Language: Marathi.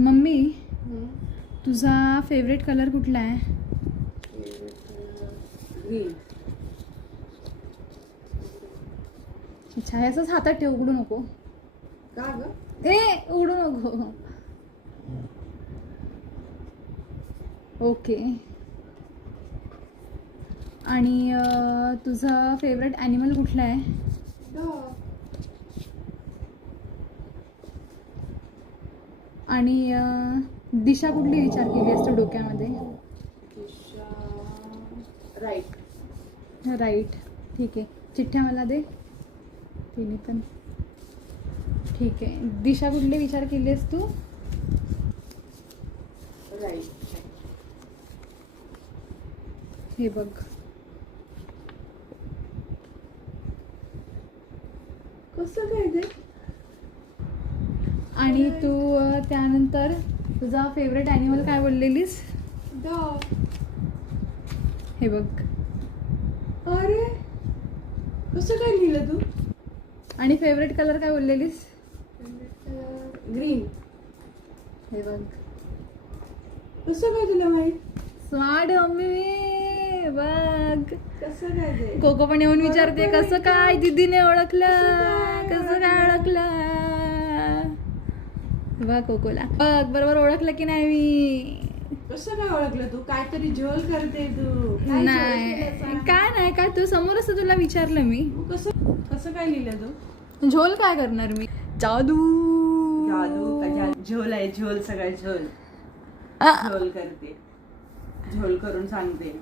मम्मी तुझा फेवरेट कलर कुठला आहे? ग्रीन. अच्छा, हे असंच हातात ठेव, उघडू नको. का ग? ए उघडू नको. ओके. आणि तुझा फेवरेट ॲनिमल कुठला आहे? डॉग. आणि दिशा कुठली विचार केली असते डोक्यामध्ये? दिशा राईट. राईट. ठीक आहे. चिठ्ठ्या मला दे. तिने पण. ठीक आहे. दिशा कुठले विचार केलीस तू? राईट. हे बघ. कसं काय ते? आणि तू त्यानंतर तुझा फेवरेट ॲनिमल काय बोललेलीस? डॉग. हे बघ. अरे कसं काय लिहिलं तू? आणि फेवरेट कलर काय बोललेलीस? ग्रीन. हे बघ. कसं काय तुला माहित? Smart mummy. बघ कसं काय ते? कोको पण येऊन विचारते कसं काय दीदीने ओळखलं, कसं काय ओळखलं. बघ कोकोला बघ बरोबर ओळखलं की नाही मी. कसं काय ओळखलं तू? काहीतरी झोल करते तू. काय नाही झोल केलं सांग? काय नाही काय तू समोरच तर तुला विचारलं मी. तू कसं कसं काय लिहिलं तू? झोल काय करणार मी? जादू. जादू का? झोल आहे, झोल. सगळं झोल. झोल करते, झोल करून सांगते.